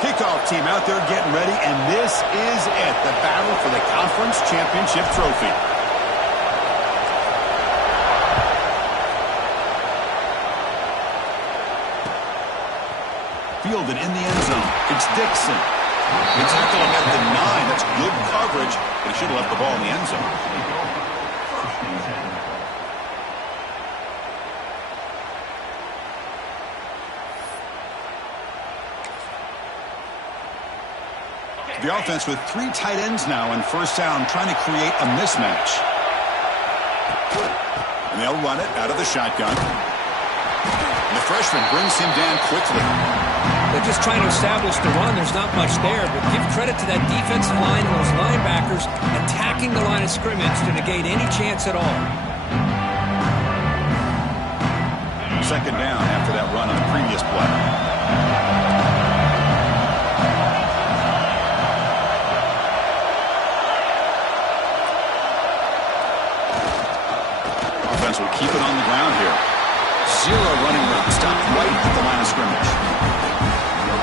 Kickoff team out there getting ready, and this is it, the battle for the conference championship trophy. Fielded in the end zone. It's Dixon. They tackle him at the 9. That's good coverage, but he should have left the ball in the end zone. The offense with 3 tight ends now in first down, trying to create a mismatch. And they'll run it out of the shotgun. And the freshman brings him down quickly. They're just trying to establish the run. There's not much there, but give credit to that defensive line and those linebackers attacking the line of scrimmage to negate any chance at all. Second down after that run on the previous play. Offense will keep it on the ground here. 0 running room, stopped right at the line of scrimmage.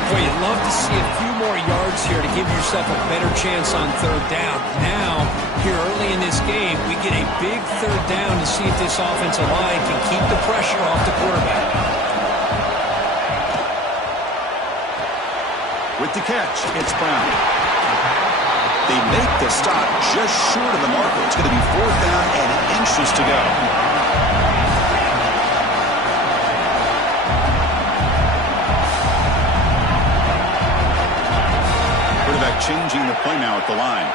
Boy, you'd love to see a few more yards here to give yourself a better chance on third down. Now, here early in this game, we get a big third down to see if this offensive line can keep the pressure off the quarterback. With the catch, it's Brown. They make the stop just short of the marker. It's going to be 4th down and inches to go. Quarterback changing the play now at the line.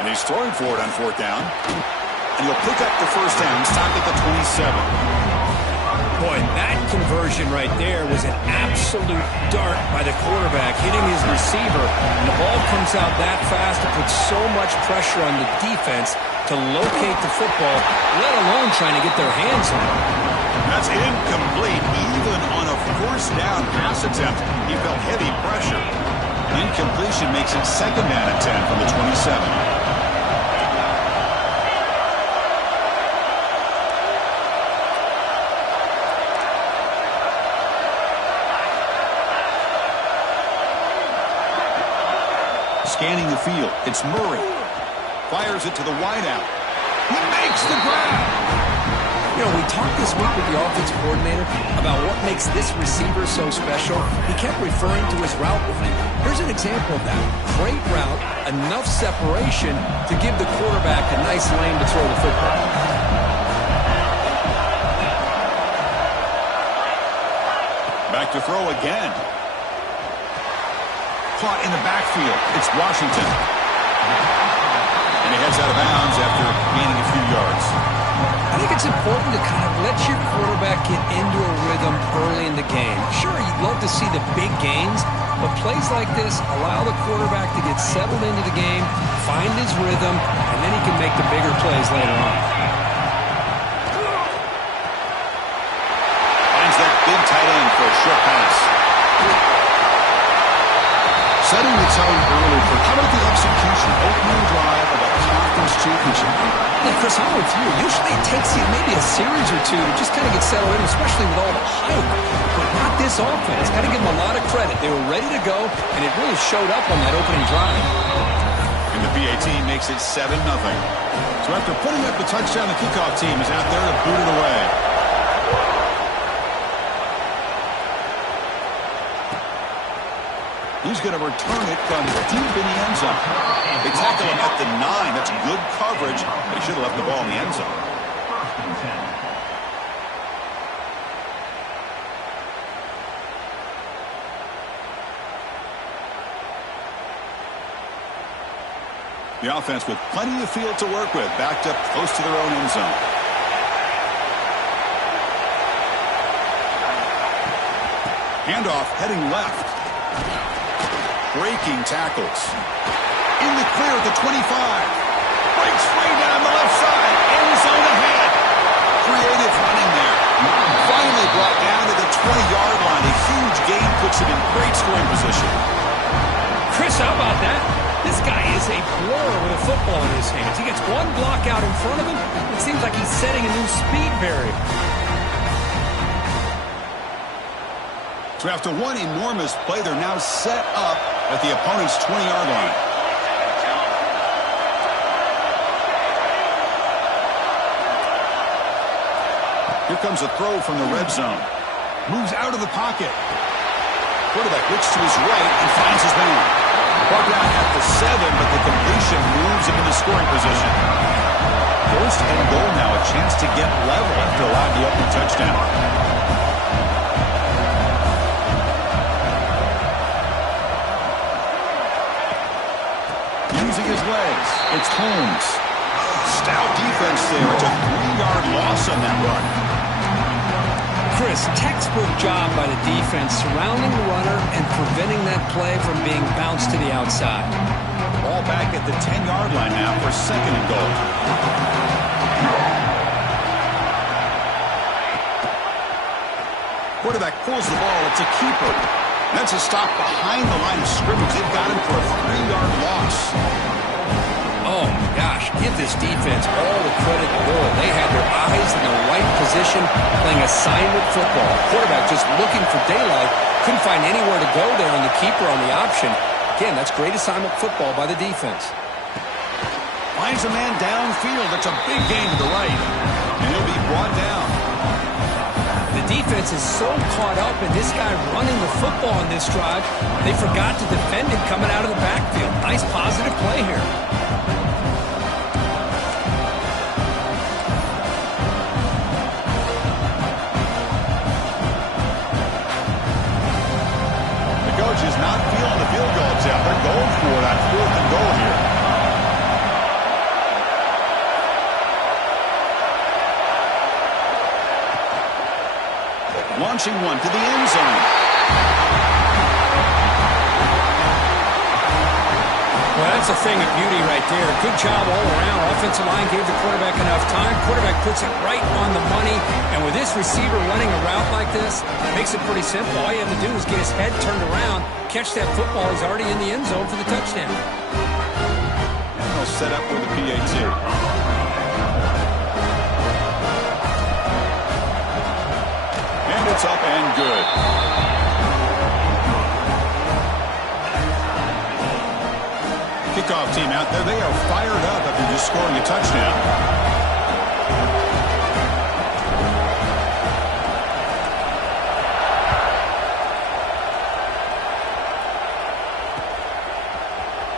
And he's throwing for it on 4th down. And he'll pick up the first down, stop at the 27. Boy, that conversion right there was an absolute dart by the quarterback, hitting his receiver. And the ball comes out that fast to put so much pressure on the defense to locate the football, let alone trying to get their hands on it. That's incomplete. Even on a 4th down pass attempt, he felt heavy pressure. Incompletion makes it 2nd down and 10 from the 27. Scanning the field, it's Murray. Fires it to the wideout. He makes the grab. You know, we talked this week with the offensive coordinator about what makes this receiver so special. He kept referring to his route running. Here's an example of that. Great route, enough separation to give the quarterback a nice lane to throw the football. Back to throw again. Caught in the backfield. It's Washington. And he heads out of bounds after gaining a few yards. I think it's important to kind of let your quarterback get into a rhythm early in the game. Sure, you'd love to see the big gains, but plays like this allow the quarterback to get settled into the game, find his rhythm, and then he can make the bigger plays later on. Finds that big tight end for a short pass. Setting the tone early for how about the execution, opening drive of a conference championship. Yeah, Chris, I'm with you. Usually it takes you maybe a series or two to just kind of get settled in, especially with all the hype. But not this offense. Got to give them a lot of credit. They were ready to go, and it really showed up on that opening drive. And the PAT makes it 7-0. So after putting up the touchdown, the kickoff team is out there to boot it away. He's going to return it from deep in the end zone. They tackle him at the 9. That's good coverage. They should have left the ball in the end zone. The offense with plenty of field to work with, backed up close to their own end zone. Handoff heading left. Breaking tackles. In the clear at the 25. Breaks free down the left side. End zone ahead. Creative running there. Finally brought down to the 20-yard line. A huge gain puts him in great scoring position. Chris, how about that? This guy is is a blur with a football in his hands. He gets one block out in front of him. It seems like he's setting a new speed barrier. So after one enormous play, they're now set up at the opponent's 20-yard line. Here comes a throw from the red zone. Moves out of the pocket. Quarterback looks to his right and finds his man. Brought down at the 7, but the completion moves him into scoring position. First and goal now, a chance to get level after allowing the opening touchdown. Using his legs, it's Holmes. Stout defense there. It's a 3-yard loss on that run. Chris, textbook job by the defense surrounding the runner and preventing that play from being bounced to the outside. Ball back at the 10-yard line now for second and goal. Quarterback pulls the ball. It's a keeper. That's a stop behind the line of scrimmage. They've got him for a 3-yard loss. Oh, my gosh. Give this defense all the credit in the world. They had their eyes in the right position playing assignment football. Quarterback just looking for daylight. Couldn't find anywhere to go there on the keeper on the option. Again, that's great assignment football by the defense. Finds a man downfield. It's a big gain to the right. And he'll be brought down. The defense is so caught up in this guy running the football on this drive, they forgot to defend him coming out of the backfield. Nice positive play here. Coach is not feeling the field goal attempt. They're going for it on 4th and goal here. Launching one to the end zone. Well, that's a thing of beauty right there. Good job all around. Offensive line gave the quarterback enough time. Quarterback puts it right on the money. And with this receiver running a route like this, it makes it pretty simple. All you have to do is get his head turned around, catch that football. He's already in the end zone for the touchdown. And they'll set up with the PAT. And it's up and good. Kickoff team out there. They are fired up after just scoring a touchdown.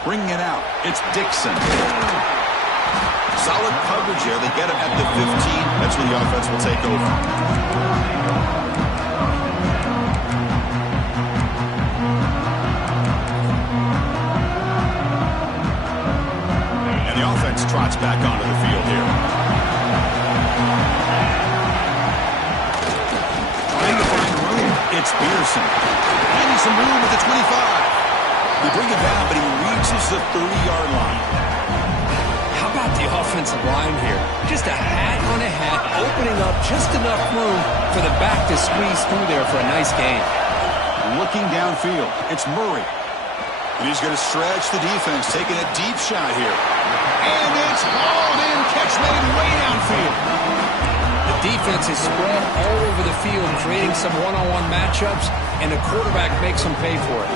Bringing it out. It's Dixon. Solid coverage here. They get him at the 15. That's where the offense will take over. Trots back onto the field here. Trying to find room. It's Pearson. Finding some room at the 25. They bring it down, but he reaches the 30-yard line. How about the offensive line here? Just a hat on a hat, opening up just enough room for the back to squeeze through there for a nice gain. Looking downfield, it's Murray. And he's going to stretch the defense, taking a deep shot here. And it's hauled in, catch made way downfield. The defense is spread all over the field, creating some one-on-one matchups, and the quarterback makes them pay for it.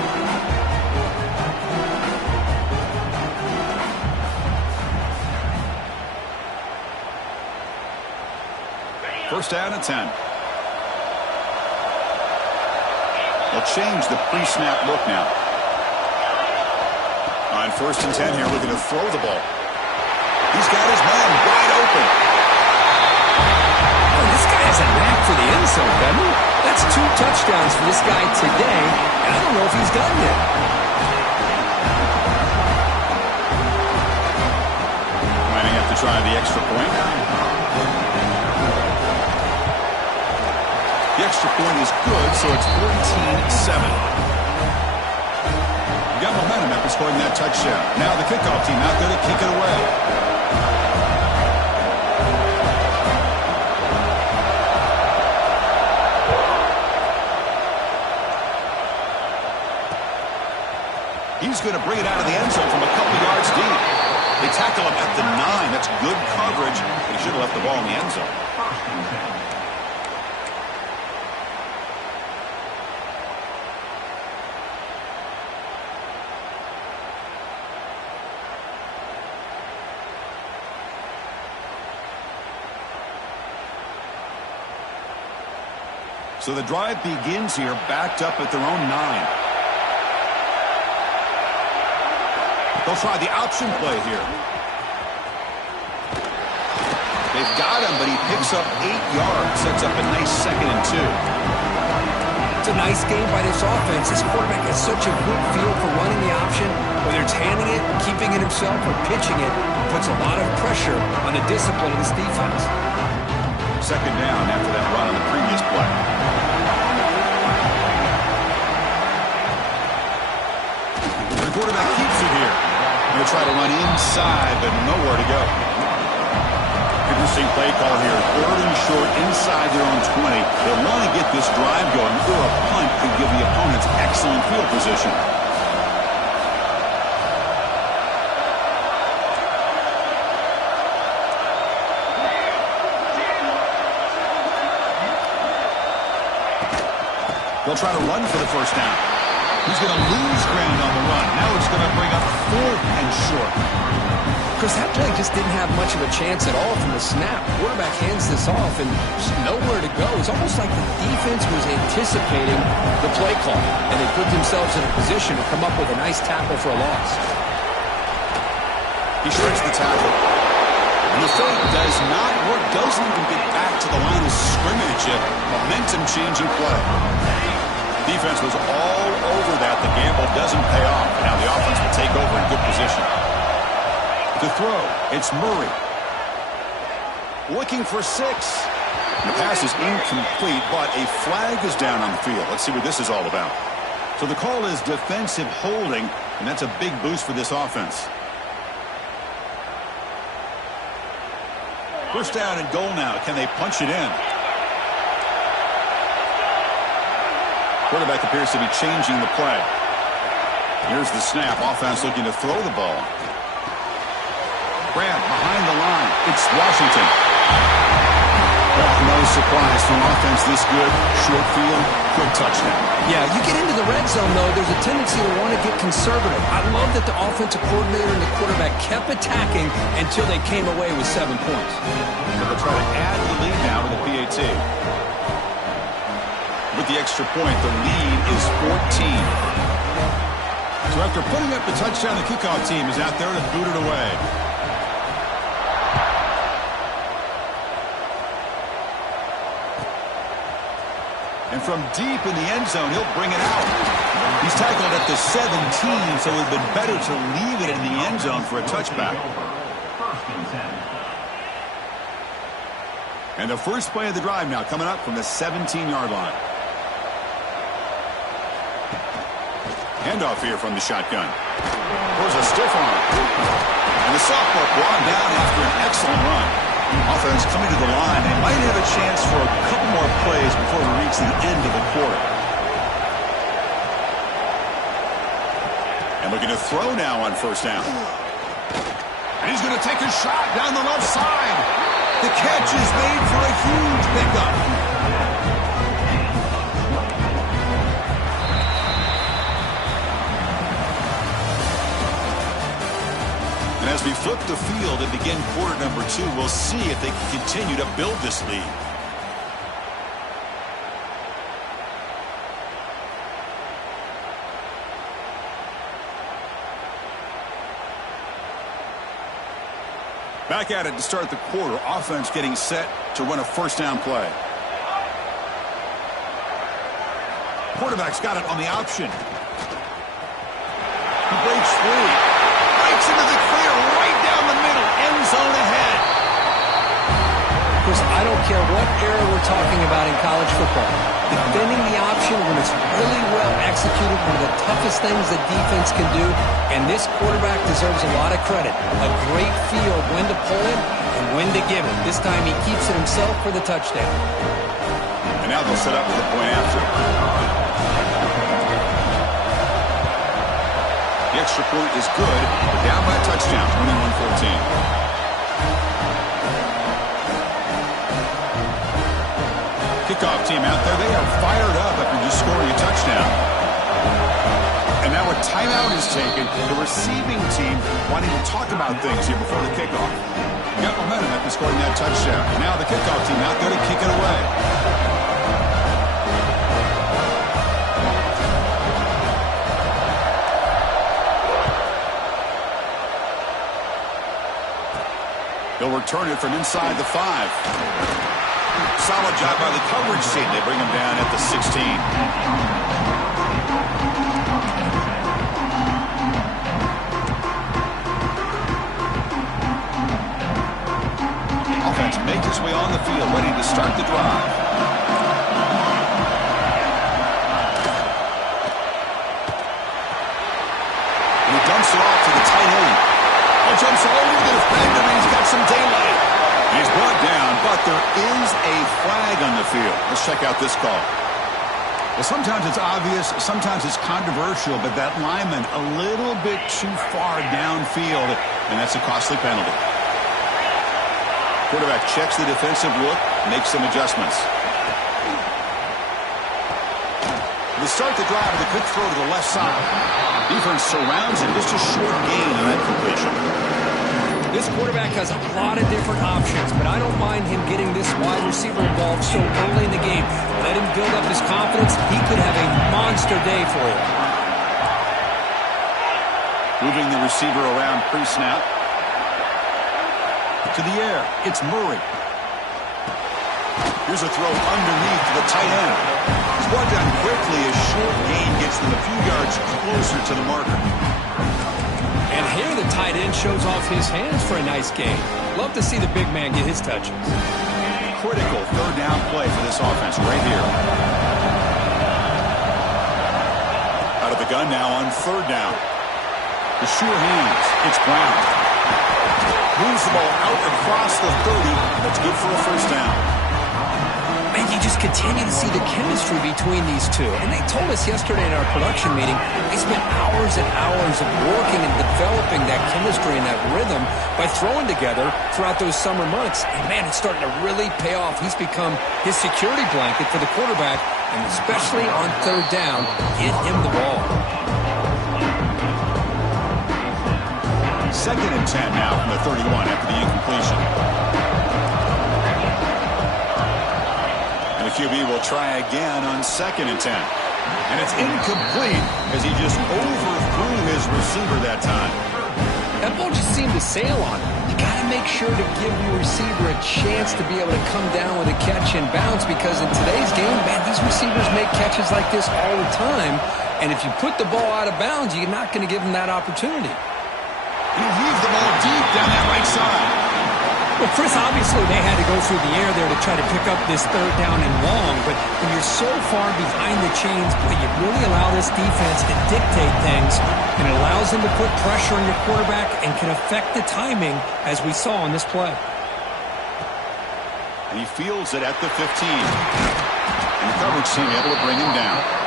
First down and 10. They'll change the pre-snap look now. On 1st and 10 here, looking to throw the ball. He's got his man wide open. Oh, this guy has a knack for the end zone, doesn't he? That's 2 touchdowns for this guy today, and I don't know if he's done yet. Might have to try the extra point. The extra point is good, so it's 14-7. Got momentum after scoring that touchdown. Now the kickoff team out there to kick it away. He's going to bring it out of the end zone from a couple yards deep. They tackle him at the 9. That's good coverage. He should have left the ball in the end zone. So the drive begins here, backed up at their own 9. They'll try the option play here. They've got him, but he picks up 8 yards, sets up a nice 2nd and 2. It's a nice game by this offense. This quarterback has such a good feel for running the option. Whether it's handing it, keeping it himself, or pitching it, puts a lot of pressure on the discipline of this defense. 2nd down after that run on the previous play. The quarterback keeps it here. He'll try to run inside, but nowhere to go. Interesting play call here. 3rd and short inside their own 20. They'll want to get this drive going, or a punt could give the opponents excellent field position. They'll try to run for the 1st down. He's going to lose ground on the run. Now it's going to bring up 4th and short. Chris, that play just didn't have much of a chance at all from the snap. Quarterback hands this off and just nowhere to go. It's almost like the defense was anticipating the play call, and they put themselves in a position to come up with a nice tackle for a loss. He shreds the tackle. And the fake does not work, doesn't even get back to the line of scrimmage. A momentum-changing play. Defense was all over that. The gamble doesn't pay off. Now the offense will take over in good position. To throw, it's Murray. Looking for 6. The pass is incomplete, but a flag is down on the field. Let's see what this is all about. So the call is defensive holding, and that's a big boost for this offense. 1st down and goal now. Can they punch it in? Quarterback appears to be changing the play. Here's the snap. Offense looking to throw the ball. Grab behind the line. It's Washington. Well, no surprise from offense this good. Short field, quick touchdown. Yeah, you get into the red zone, though, there's a tendency to want to get conservative. I love that the offensive coordinator and the quarterback kept attacking until they came away with 7 points. They'll try to add the lead now to the PAT. With the extra point, the lead is 14. So after putting up the touchdown, the kickoff team is out there to boot it away. And from deep in the end zone, he'll bring it out. He's tackled at the 17, so it would have been better to leave it in the end zone for a touchback. And the first play of the drive now coming up from the 17-yard line. Handoff here from the shotgun. There's a stiff arm. And the sophomore brought down after an excellent run. Offense coming to the line. They might have a chance for a couple more plays before we reach the end of the quarter. And looking to throw now on 1st down. And he's going to take a shot down the left side. The catch is made for a huge pickup. And as we flip the field and begin quarter number 2, we'll see if they can continue to build this lead. Back at it to start the quarter. Offense getting set to run a 1st down play. Quarterback's got it on the option. He breaks free. Breaks into the clear right down the middle. End zone ahead. Chris, I don't care what era we're talking about in college football. Defending the option when it's really well executed, one of the toughest things that defense can do, and this quarterback deserves a lot of credit. A great feel of when to pull it and when to give it. This time he keeps it himself for the touchdown. And now they'll set up for the point after. The extra point is good. We're down by a touchdown, 21-14. Kickoff team out there. They are fired up after just scoring a touchdown. And now a timeout is taken. The receiving team wanting to talk about things here before the kickoff. Got momentum after scoring that touchdown. Now the kickoff team out there to kick it away. They'll return it from inside the 5. Solid job by the coverage team. They bring him down at the 16. Offense makes its way on the field, ready to start the drive. And he dumps it off to the tight end. And jumps over the defender, and he's got some daylight. He's brought down, but there is a flag on the field. Let's check out this call. Well, sometimes it's obvious, sometimes it's controversial, but that lineman a little bit too far downfield, and that's a costly penalty. Quarterback checks the defensive look, makes some adjustments. To start the drive with a quick throw to the left side. Defense surrounds him, just a short gain on that completion. This quarterback has a lot of different options, but I don't mind him getting this wide receiver involved so early in the game. Let him build up his confidence. He could have a monster day for you. Moving the receiver around pre-snap. To the air, it's Murray. Here's a throw underneath to the tight end. He's brought down quickly as short gain gets them a few yards closer to the marker. And here the tight end shows off his hands for a nice gain. Love to see the big man get his touches. Critical third down play for this offense right here. Out of the gun now on third down. The sure hands, it's Brown. Moves the ball out across the 30. That's good for a first down. Man, you just continue to see the chemistry between these two. And they told us yesterday in our production meeting, they spent hours and hours of working and developing that chemistry and that rhythm by throwing together throughout those summer months. And man, it's starting to really pay off. He's become his security blanket for the quarterback, and especially on third down, get him the ball. 2nd and 10 now from the 31 after the incompletion. And the QB will try again on 2nd and 10. And it's incomplete as he just overthrew his receiver that time. That ball just seemed to sail on him. You got to make sure to give your receiver a chance to be able to come down with a catch and bounce, because in today's game, man, these receivers make catches like this all the time. And if you put the ball out of bounds, you're not going to give them that opportunity. He leaves the ball deep down that right side. Well, Chris, obviously they had to go through the air there to try to pick up this third down and long, but when you're so far behind the chains, boy, you really allow this defense to dictate things, and it allows them to put pressure on your quarterback and can affect the timing, as we saw on this play. And he fields it at the 15. And the coverage team able to bring him down.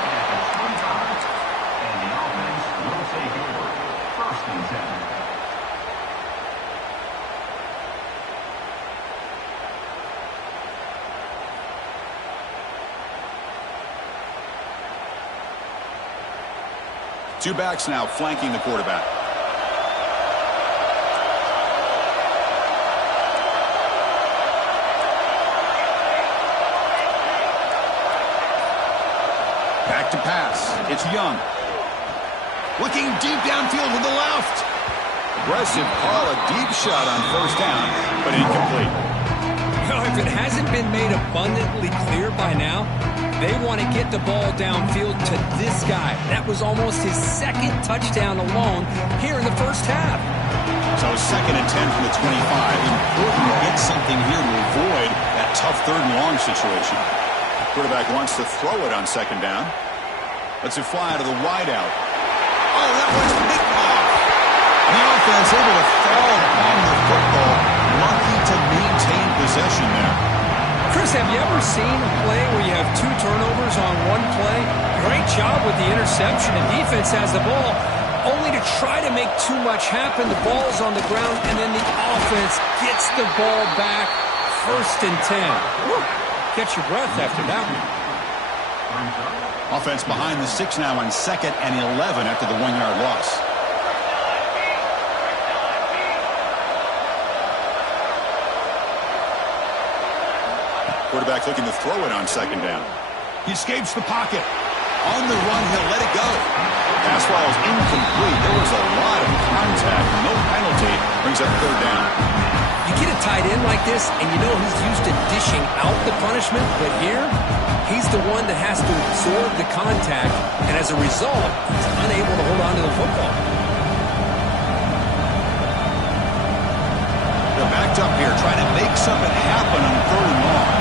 Two backs now flanking the quarterback. Back to pass. It's Young. Looking deep downfield to the left. Aggressive call, a deep shot on first down, but incomplete. Well, if it hasn't been made abundantly clear by now, they want to get the ball downfield to this guy. That was almost his second touchdown alone here in the first half. So 2nd and 10 from the 25. Important to get something here to avoid that tough third and long situation. Quarterback wants to throw it on 2nd down. Lets it fly to the wideout. Oh, that was picked off. The offense able to fall on the football. Lucky to maintain possession there. Chris, have you ever seen a play where you have two turnovers on one play? Great job with the interception, and defense has the ball. only to try to make too much happen. The ball's on the ground, and then the offense gets the ball back. 1st and 10. Woo. Catch your breath after that one. Offense behind the 6 now on 2nd and 11 after the 1-yard loss. Quarterback looking to throw it on 2nd down. He escapes the pocket. On the run, he'll let it go. Pass ball is incomplete. There was a lot of contact. No penalty. Brings up 3rd down. You get a tight end like this, and you know he's used to dishing out the punishment, but here, he's the one that has to absorb the contact, and as a result, he's unable to hold on to the football. They're backed up here, trying to make something happen on 3rd and long.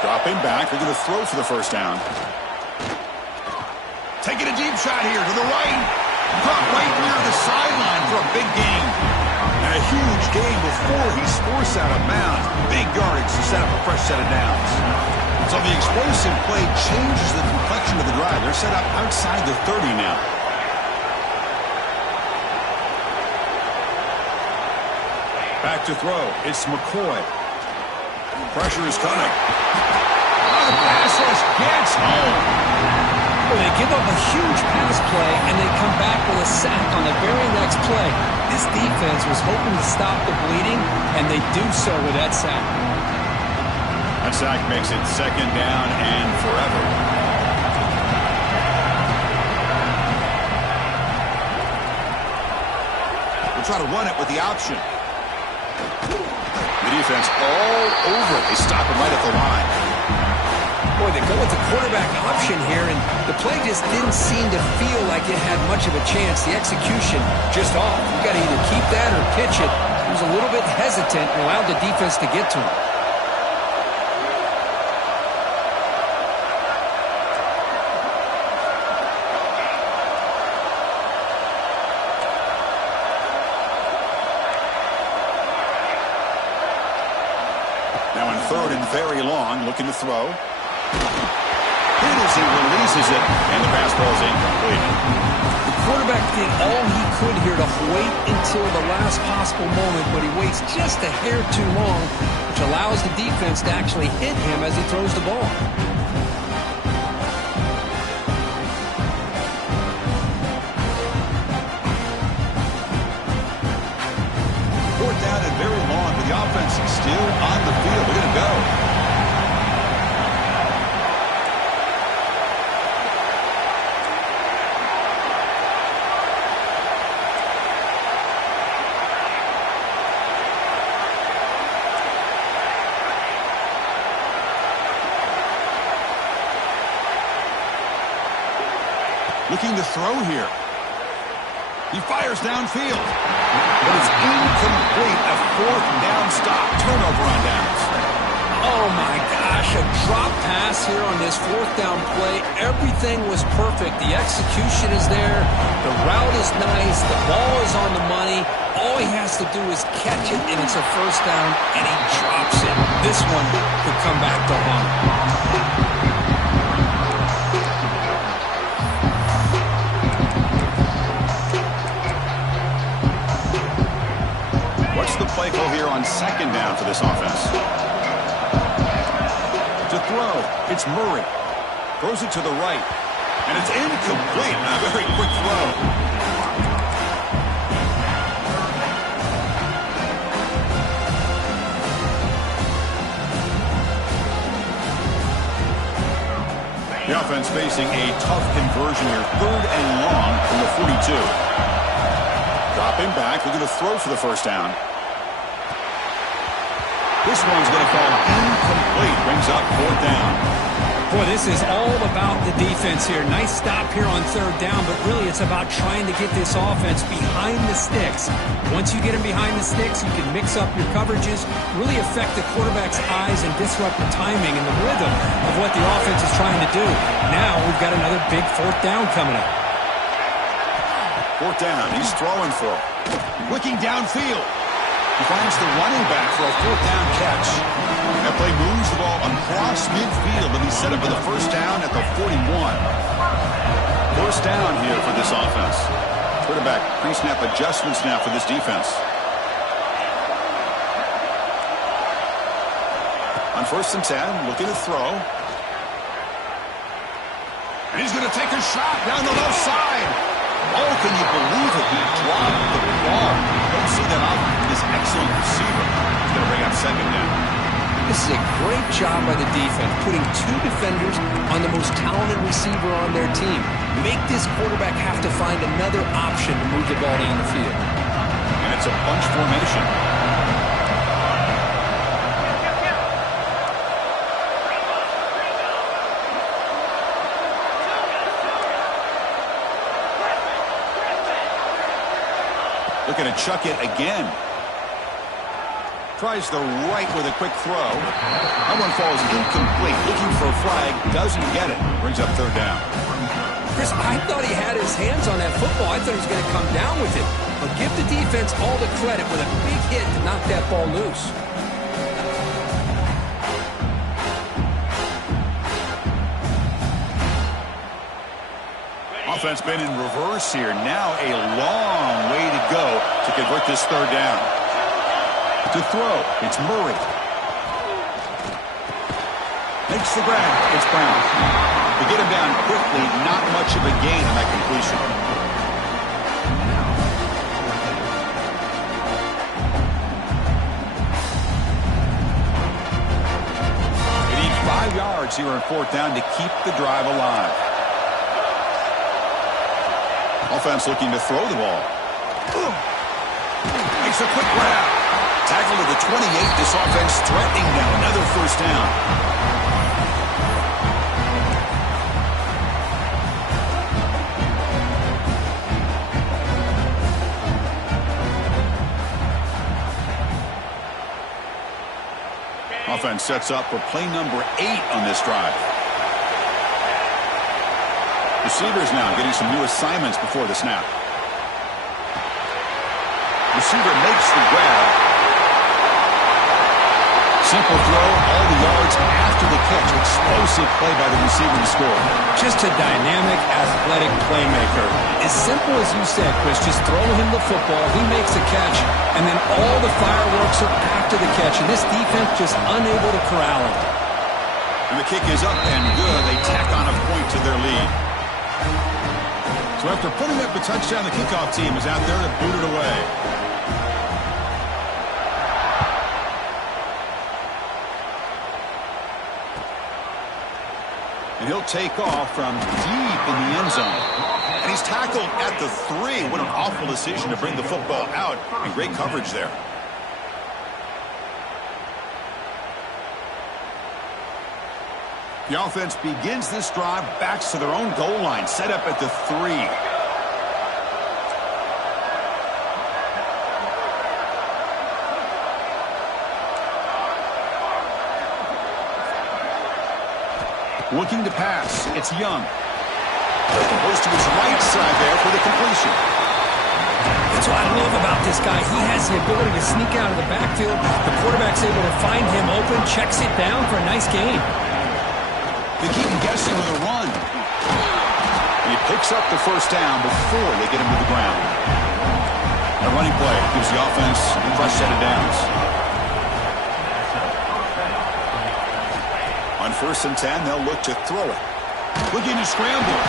Dropping back, they're going to throw for the 1st down. Taking a deep shot here to the right. Caught right near the sideline for a big gain. And a huge gain before he's forced out of bounds. Big yardage to set up a fresh set of downs. So the explosive play changes the complexion of the drive. They're set up outside the 30 now. Back to throw. It's McCoy. Pressure is coming. The pass rush gets home. Well, they give up a huge pass play, and they come back with a sack on the very next play. This defense was hoping to stop the bleeding, and they do so with that sack. That sack makes it 2nd down and forever. We'll try to run it with the option. The defense all over. They stop him right at the line. Boy, they go with the quarterback option here, and the play just didn't seem to feel like it had much of a chance. The execution just off. You got to either keep that or pitch it. He was a little bit hesitant and allowed the defense to get to him. Now on 3rd and very long, looking to throw. Hit as he releases it, and the pass ball is incomplete. The quarterback did all he could here to wait until the last possible moment, but he waits just a hair too long, which allows the defense to actually hit him as he throws the ball. 4th down and very long, but the offense is still on the field. They're going to go. Looking to throw here. He fires downfield. But it's incomplete. A 4th down stop. Turnover on downs. Oh, my gosh. A drop pass here on this 4th down play. Everything was perfect. The execution is there. The route is nice. The ball is on the money. All he has to do is catch it, and it's a 1st down, and he drops it. This one could come back to haunt. What's the play call here on 2nd down for this offense? To throw, it's Murray. Throws it to the right. And it's incomplete. A very quick throw. The offense facing a tough conversion here. 3rd and long from the 42. Dropping back, looking to throw for the 1st down. This one's going to fall incomplete. Brings up 4th down. Boy, this is all about the defense here. Nice stop here on third down, but really it's about trying to get this offense behind the sticks. Once you get them behind the sticks, you can mix up your coverages, really affect the quarterback's eyes and disrupt the timing and the rhythm of what the offense is trying to do. Now we've got another big fourth down coming up. Fourth down, he's throwing for it. Looking downfield. He finds the running back for a fourth down catch. That play moves the ball across midfield and he's set up for the first down at the 41. First down here for this offense. Quarterback pre-snap adjustments now for this defense. On 1st and 10, looking to throw. And he's going to take a shot down the left side. Oh, can you believe it? He dropped the ball. Don't see that off this excellent receiver. He's going to bring up second down. This is a great job by the defense, putting two defenders on the most talented receiver on their team. Make this quarterback have to find another option to move the ball down the field. And it's a bunch formation. Looking to chuck it again. Tries the right with a quick throw. That one falls incomplete. Looking for a flag. Doesn't get it. Brings up third down. Chris, I thought he had his hands on that football. I thought he was going to come down with it. But give the defense all the credit with a big hit to knock that ball loose. Offense been in reverse here. Now a long way to go to convert this third down. To throw, it's Murray. Makes the grab, it's Brown. To get him down quickly, not much of a gain on that completion. They need 5 yards here on fourth down to keep the drive alive. Offense looking to throw the ball. Makes a quick grab. Tackle to the 28. This offense threatening now. Another first down. Offense sets up for play number 8 on this drive. Receivers now getting some new assignments before the snap. Receiver makes the grab. Simple throw, all the yards after the catch. Explosive play by the receiver to score. Just a dynamic, athletic playmaker. As simple as you said, Chris, just throw him the football, he makes a catch, and then all the fireworks are after the catch. And this defense just unable to corral him. And the kick is up and good. They tack on a point to their lead. So after putting up a touchdown, the kickoff team is out there to boot it away. And he'll take off from deep in the end zone. And he's tackled at the 3. What an awful decision to bring the football out. And great coverage there. The offense begins this drive, backs to their own goal line, set up at the 3. Looking to pass. It's Young. Goes to his right side there for the completion. That's what I love about this guy. He has the ability to sneak out of the backfield. The quarterback's able to find him open, checks it down for a nice gain. They keep him guessing with a run. And he picks up the first down before they get him to the ground. A running play gives the offense a fresh set of downs. On 1st and 10, they'll look to throw it. Looking to scramble.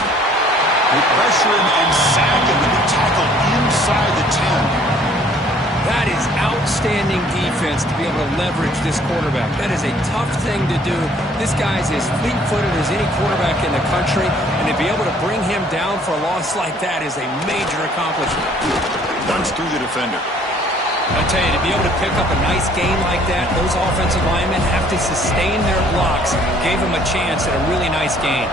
They pressure him and sack him with the tackle inside the 10. That is outstanding defense to be able to leverage this quarterback. That is a tough thing to do. This guy's as fleet-footed as any quarterback in the country, and to be able to bring him down for a loss like that is a major accomplishment. Runs through the defender. I tell you, to be able to pick up a nice gain like that, those offensive linemen have to sustain their blocks. Gave them a chance at a really nice gain.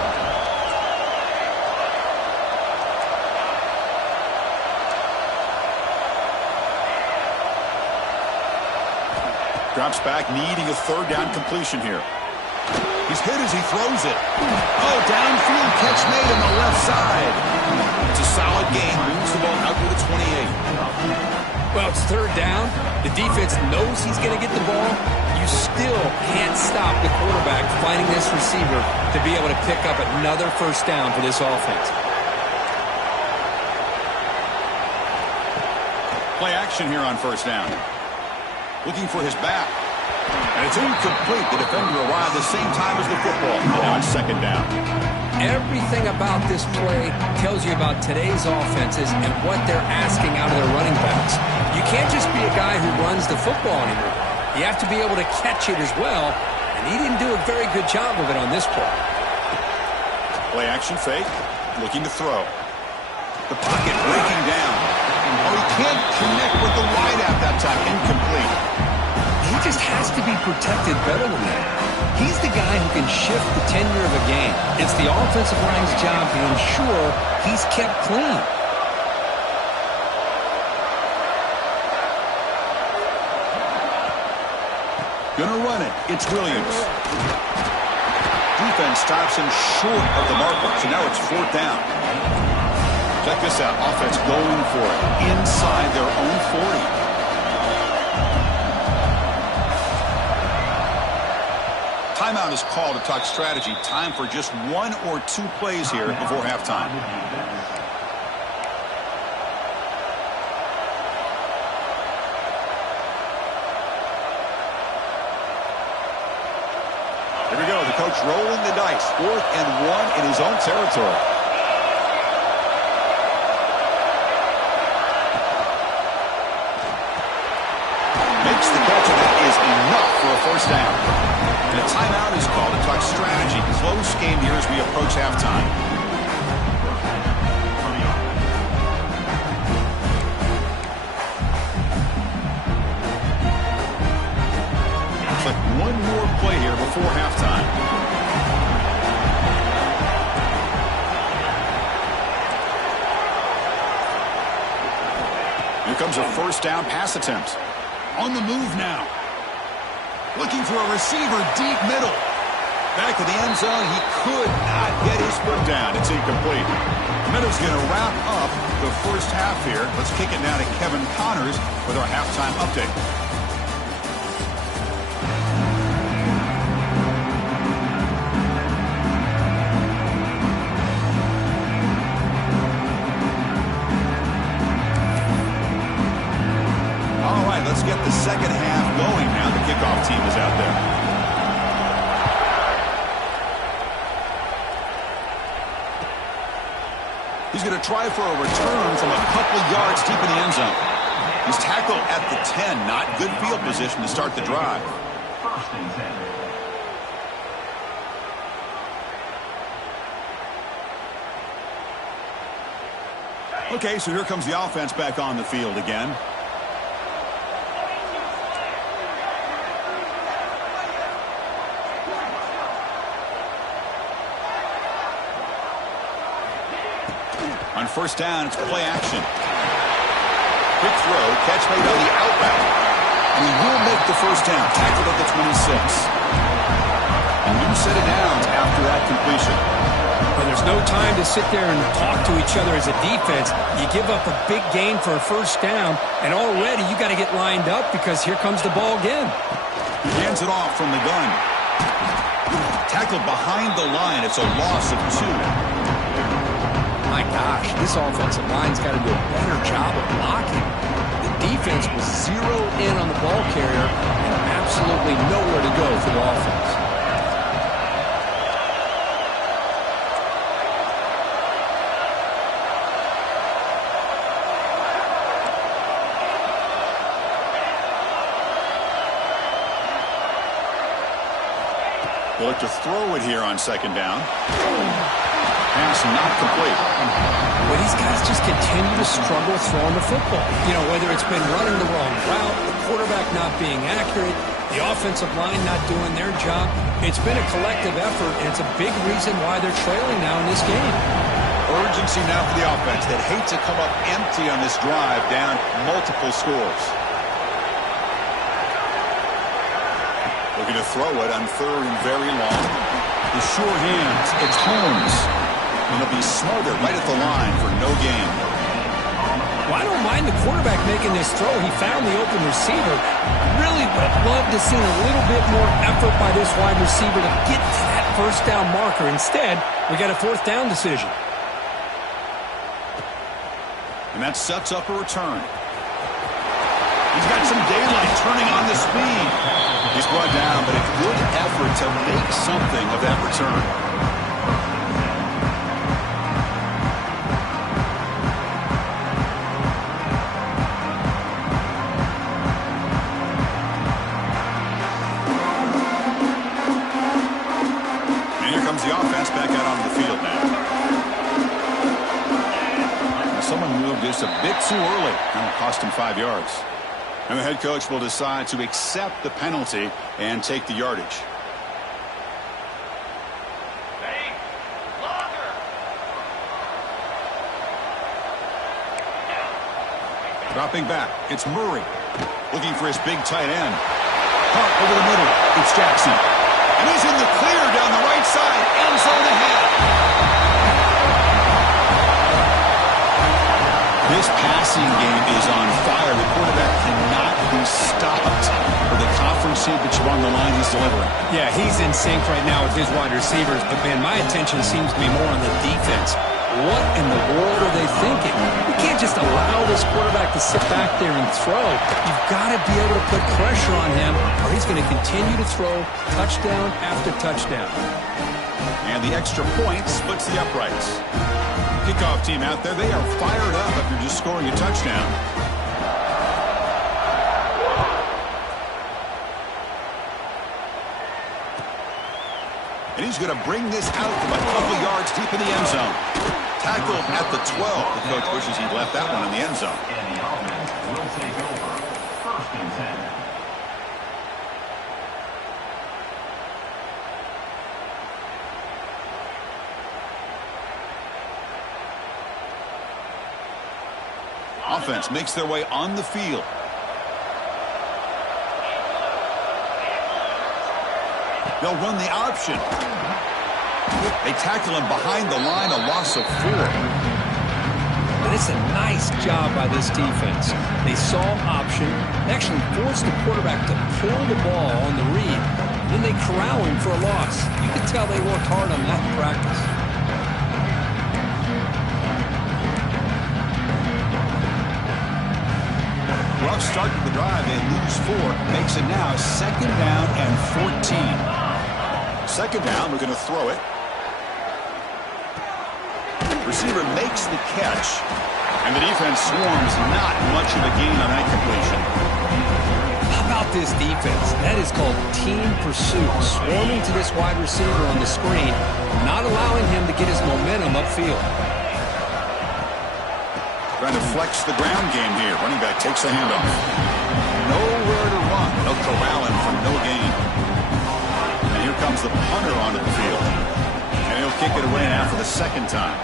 Drops back, needing a third down completion here. He's hit as he throws it. Oh, downfield catch made on the left side. It's a solid gain. Moves the ball out to the 28. Well, it's third down. The defense knows he's going to get the ball. You still can't stop the quarterback finding this receiver to be able to pick up another first down for this offense. Play action here on first down. Looking for his back. And it's incomplete. The defender arrived the same time as the football. Now it's second down. Everything about this play tells you about today's offenses and what they're asking out of their running backs. You can't just be a guy who runs the football anymore. You have to be able to catch it as well, and he didn't do a very good job of it on this play. Play action fake. Looking to throw. The pocket breaking down. Oh, he can't connect with the wideout that time. Incomplete. He just has to be protected better than that. He's the guy who can shift the tenure of a game. It's the offensive line's job to ensure he's kept clean. Gonna run it. It's Williams. Defense stops him short of the marker, so now it's fourth down. Check this out. Offense going for it inside their own 40. Timeout is called to talk strategy. Time for just one or two plays here before halftime. Here we go. The coach rolling the dice. 4th and 1 in his own territory. Makes the catch, and that is enough for a first down. And a timeout is called to talk strategy. Close game here as we approach halftime. Looks like one more play here before halftime. Here comes a first down pass attempt. On the move now. Looking for a receiver deep middle. Back in the end zone, he could not get his foot down. It's incomplete. Meadows going to wrap up the first half here. Let's kick it now to Kevin Connors with our halftime update. All right, let's get the second half going now. The kickoff team is out there. He's going to try for a return from a couple yards deep in the end zone. He's tackled at the 10. Not good field position to start the drive. Okay, so here comes the offense back on the field again. On first down, it's play action. Quick throw, catch made on the out route. And he will make the first down, tackled at the 26. And new set of downs after that completion. Well, there's no time to sit there and talk to each other as a defense. You give up a big gain for a first down, and already you got to get lined up because here comes the ball again. He hands it off from the gun. Tackled behind the line. It's a loss of 2. My gosh, this offensive line's got to do a better job of blocking. The defense was zeroed in on the ball carrier and absolutely nowhere to go for the offense. They'll look to throw it here on second down. Pass not complete. Well, these guys just continue to struggle throwing the football. You know, whether it's been running the wrong route, the quarterback not being accurate, the offensive line not doing their job. It's been a collective effort, and it's a big reason why they're trailing now in this game. Urgency now for the offense that hate to come up empty on this drive, down multiple scores. Looking to throw it on 3rd and very long. The sure hands, it's Holmes. And he'll be smothered right at the line for no gain. Well, I don't mind the quarterback making this throw. He found the open receiver. Really would have loved to see a little bit more effort by this wide receiver to get to that first down marker. Instead, we got a 4th down decision. And that sets up a return. He's got some daylight turning on the speed. He's brought down, but a good effort to make something of that return. And here comes the offense back out onto the field now. Someone moved just a bit too early, and it cost him 5 yards. And the head coach will decide to accept the penalty and take the yardage. Dropping back, it's Murray. Looking for his big tight end. Caught over the middle, it's Jackson. And he's in the clear down the right side, end zone ahead. This passing game is on fire. The quarterback cannot be stopped for the conference championship on the line he's delivering. Yeah, he's in sync right now with his wide receivers, but, man, my attention seems to be more on the defense. What in the world are they thinking? You can't just allow this quarterback to sit back there and throw. You've got to be able to put pressure on him, or he's going to continue to throw touchdown after touchdown. And the extra point splits the uprights. Kickoff team out there, they are fired up after just scoring a touchdown. And he's going to bring this out from a couple yards deep in the end zone. Tackled at the 12. The coach wishes he'd left that one in the end zone. And the offense will take over 1st and 10. Offense makes their way on the field. They'll run the option. They tackle him behind the line, a loss of 4. But it's a nice job by this defense. They saw option, actually forced the quarterback to pull the ball on the read. Then they corral him for a loss. You can tell they worked hard on that in practice. Rough start to the drive. They lose 4. Makes it now 2nd down and 14. 2nd down, we're going to throw it. Receiver makes the catch. And the defense swarms. Not much of a gain on that completion. How about this defense? That is called team pursuit. Swarming to this wide receiver on the screen, not allowing him to get his momentum upfield. Trying to flex the ground game here. Running back takes a handoff. Nowhere to run. They'll corral him for no gain. And here comes the punter onto the field. And he'll kick it away now for the 2nd time.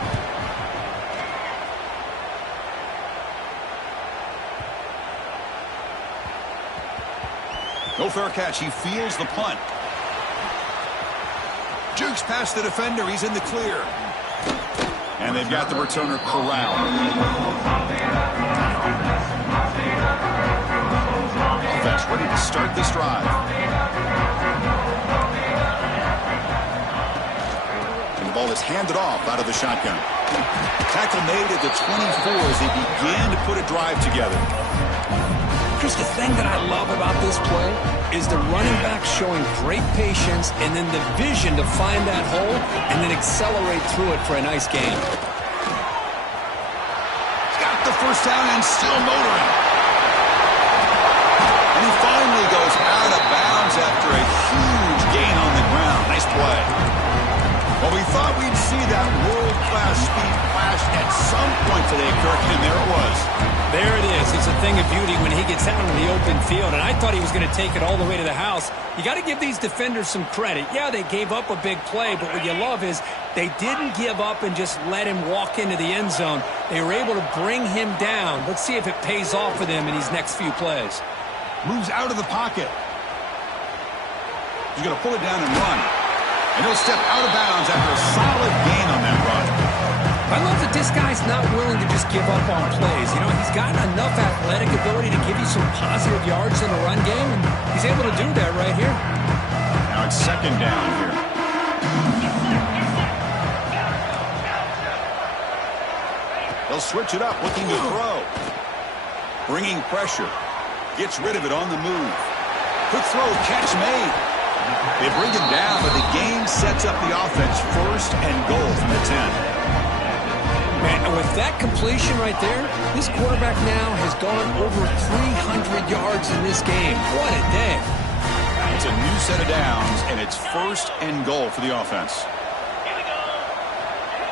No fair catch. He feels the punt. Jukes past the defender. He's in the clear. And they've got the returner corralled. Offense ready to start this drive. And the ball is handed off out of the shotgun. Tackle made at the 24 as they begin to put a drive together. Chris, the thing that I love about this play is the running back showing great patience and then the vision to find that hole and then accelerate through it for a nice gain. Got the first down and still motoring. And he finally goes out of bounds after a huge gain on the ground. Nice play. Well, we thought we'd see that world-class speed flash at some point today, Kirk, and there it was. There it is. It's a thing of beauty when he gets out in the open field, and I thought he was going to take it all the way to the house. You got to give these defenders some credit. Yeah, they gave up a big play, but what you love is they didn't give up and just let him walk into the end zone. They were able to bring him down. Let's see if it pays off for them in these next few plays. Moves out of the pocket. He's going to pull it down and run. And he'll step out of bounds after a solid gain on that run. I love that this guy's not willing to just give up on plays. You know, he's got enough athletic ability to give you some positive yards in the run game, and he's able to do that right here. Now it's second down here. They'll switch it up, looking to throw. Bringing pressure. Gets rid of it on the move. Quick throw, catch made. They bring him down, but the gain sets up the offense first and goal from the 10. Man, and with that completion right there, this quarterback now has gone over 300 yards in this game. What a day. It's a new set of downs, and it's first and goal for the offense.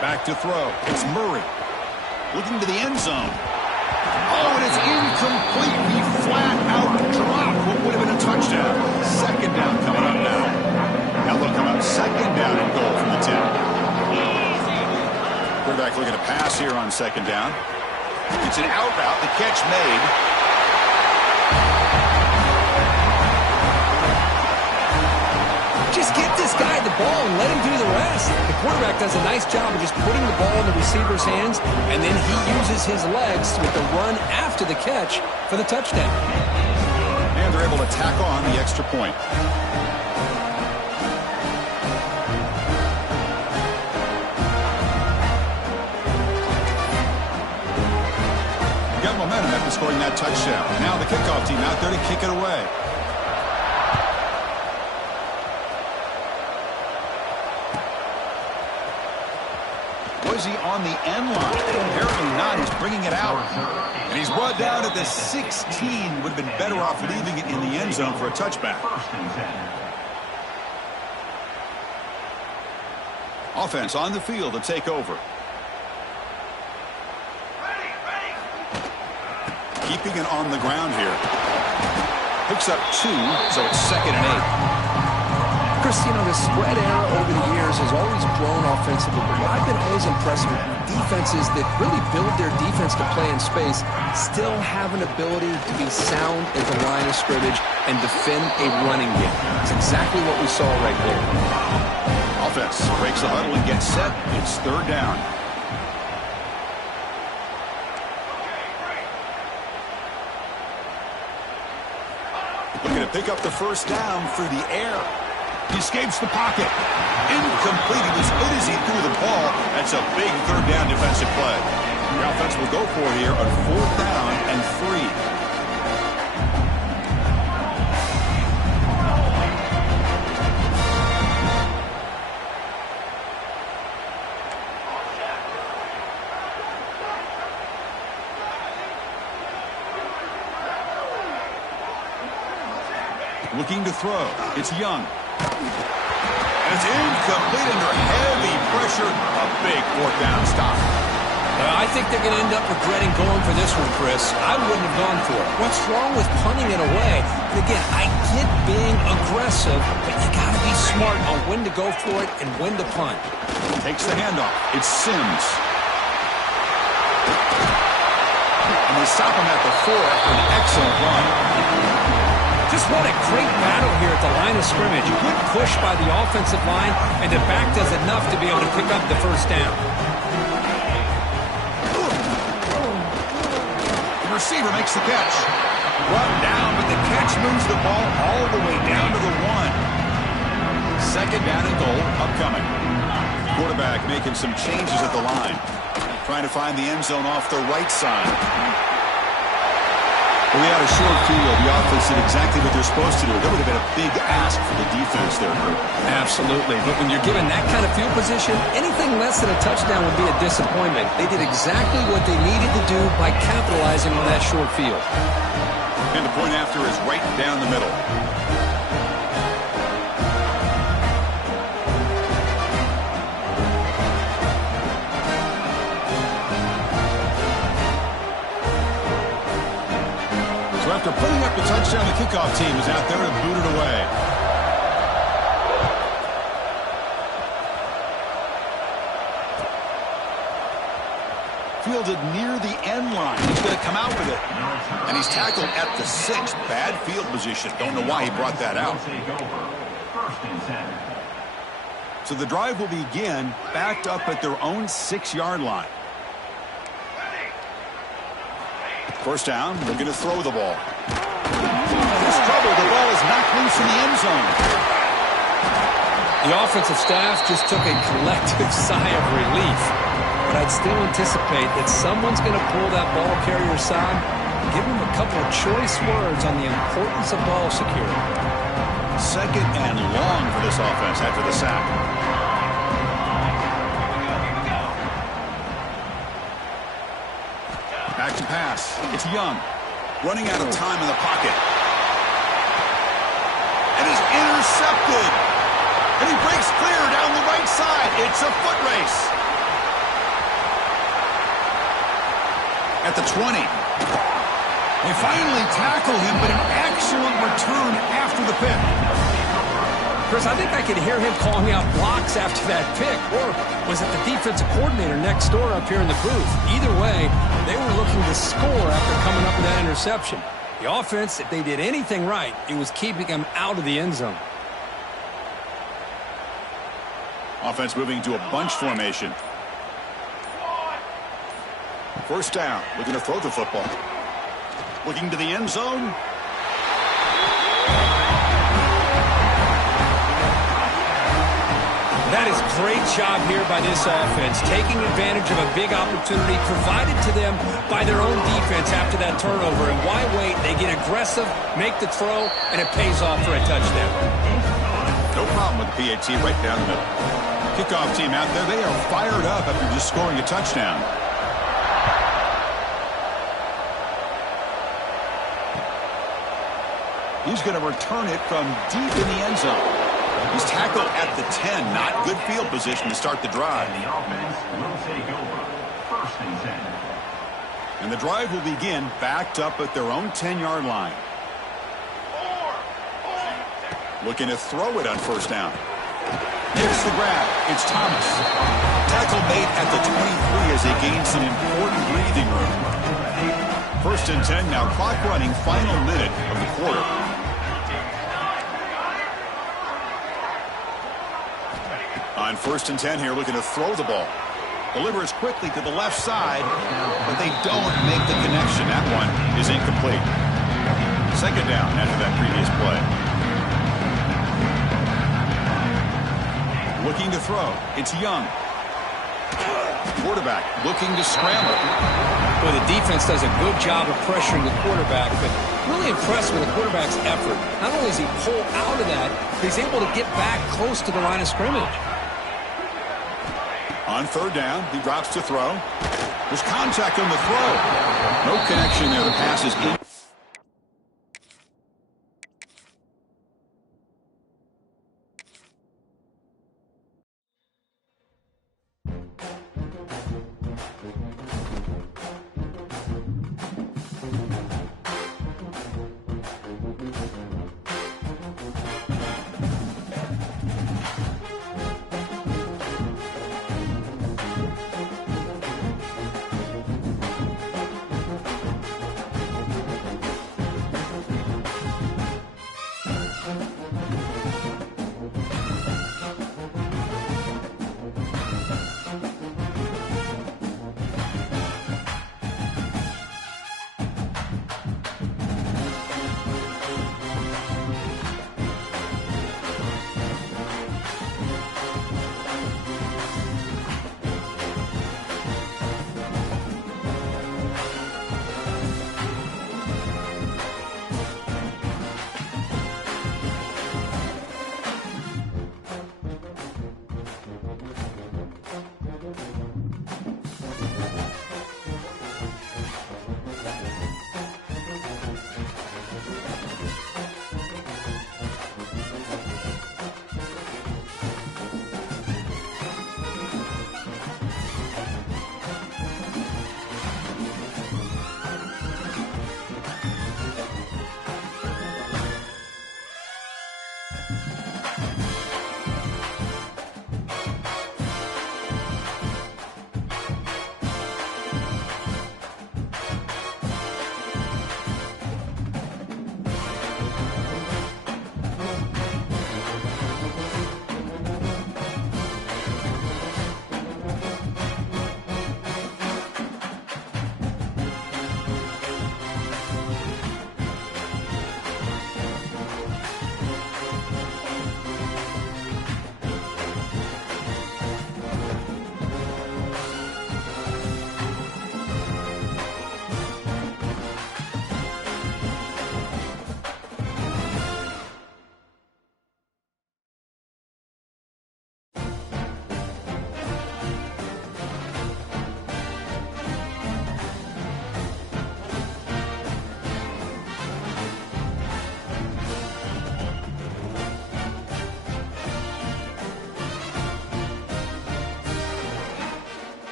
Back to throw. It's Murray. Looking to the end zone. Oh, and it's incomplete. He flat out dropped what would have been a touchdown. Second down coming up now. Now they'll come up second down and goal from the 10. Quarterback looking to pass here on second down. It's an out route. The catch made. Just get this guy the ball and let him do the rest. The quarterback does a nice job of just putting the ball in the receiver's hands, and then he uses his legs with the run after the catch for the touchdown. And they're able to tack on the extra point. Momentum after scoring that touchdown. Now the kickoff team out there to kick it away. Was he on the end line? Apparently not. He's bringing it out. And he's brought down at the 16. Would have been better off leaving it in the end zone for a touchback. Offense on the field to take over. Keeping it on the ground here. Picks up 2, so it's second and 8. Chris, you know, the spread era over the years has always grown offensively, but what I've been always impressed with defenses that really build their defense to play in space still have an ability to be sound at the line of scrimmage and defend a running game. It's exactly what we saw right there. Offense breaks the huddle and gets set. It's third down. Looking to pick up the first down through the air. He escapes the pocket. Incomplete. He was good as he threw the ball. That's a big third down defensive play. The offense will go for it here on fourth down and 3. Looking to throw. It's Young. And it's incomplete under heavy pressure. A big fourth down stop. I think they're going to end up regretting going for this one, Chris. I wouldn't have gone for it. What's wrong with punting it away? And again, I get being aggressive, but you got to be smart on when to go for it and when to punt. Takes the handoff. It's Sims. And they stop him at the 4 after an excellent run. Just what a great battle here at the line of scrimmage. Good push by the offensive line, and the back does enough to be able to pick up the first down. The receiver makes the catch. Brought down, but the catch moves the ball all the way down to the 1. Second down and goal upcoming. Quarterback making some changes at the line. Trying to find the end zone off the right side. Well, we had a short field. The offense did exactly what they're supposed to do. That would have been a big ask for the defense there, Kurt. Absolutely. But when you're given that kind of field position, anything less than a touchdown would be a disappointment. They did exactly what they needed to do by capitalizing on that short field. And the point after is right down the middle. After putting up the touchdown, the kickoff team is out there to boot it away. Fielded near the end line. He's going to come out with it. And he's tackled at the 6. Bad field position. Don't know why he brought that out. So the drive will begin backed up at their own 6-yard line. First down, they're going to throw the ball. There's trouble. The ball is knocked loose in the end zone. The offensive staff just took a collective sigh of relief. But I'd still anticipate that someone's going to pull that ball carrier aside and give him a couple of choice words on the importance of ball security. Second and long for this offense after the sack. Back to pass. It's Young. Running out of time in the pocket. And is intercepted. And he breaks clear down the right side. It's a foot race. At the 20. They finally tackle him, but an excellent return after the pick. Chris, I think I could hear him calling out blocks after that pick. Or was it the defensive coordinator next door up here in the booth? Either way, they were looking to score after coming up with that interception. The offense, if they did anything right, it was keeping them out of the end zone. Offense moving to a bunch formation. First down, looking to throw the football. Looking to the end zone. That is great job here by this offense, taking advantage of a big opportunity provided to them by their own defense after that turnover. And why wait? They get aggressive, make the throw, and it pays off for a touchdown. No problem with the PAT right down the middle. Kickoff team out there, they are fired up after just scoring a touchdown. He's going to return it from deep in the end zone. He's tackled at the 10. Not good field position to start the drive. The offense will take over. First and 10. And the drive will begin backed up at their own 10-yard line. Looking to throw it on first down. Here's the grab. It's Thomas. Tackle made at the 23 as they gain some important breathing room. First and 10 now. Clock running. Final minute of the quarter. On first and 10 here, looking to throw the ball. Delivers quickly to the left side, but they don't make the connection. That one is incomplete. Second down after that previous play. Looking to throw. It's Young. Quarterback looking to scramble. Well, the defense does a good job of pressuring the quarterback, but really impressed with the quarterback's effort. Not only does he pull out of that, but he's able to get back close to the line of scrimmage. On third down, he drops to throw. There's contact on the throw. No connection there. The pass is in.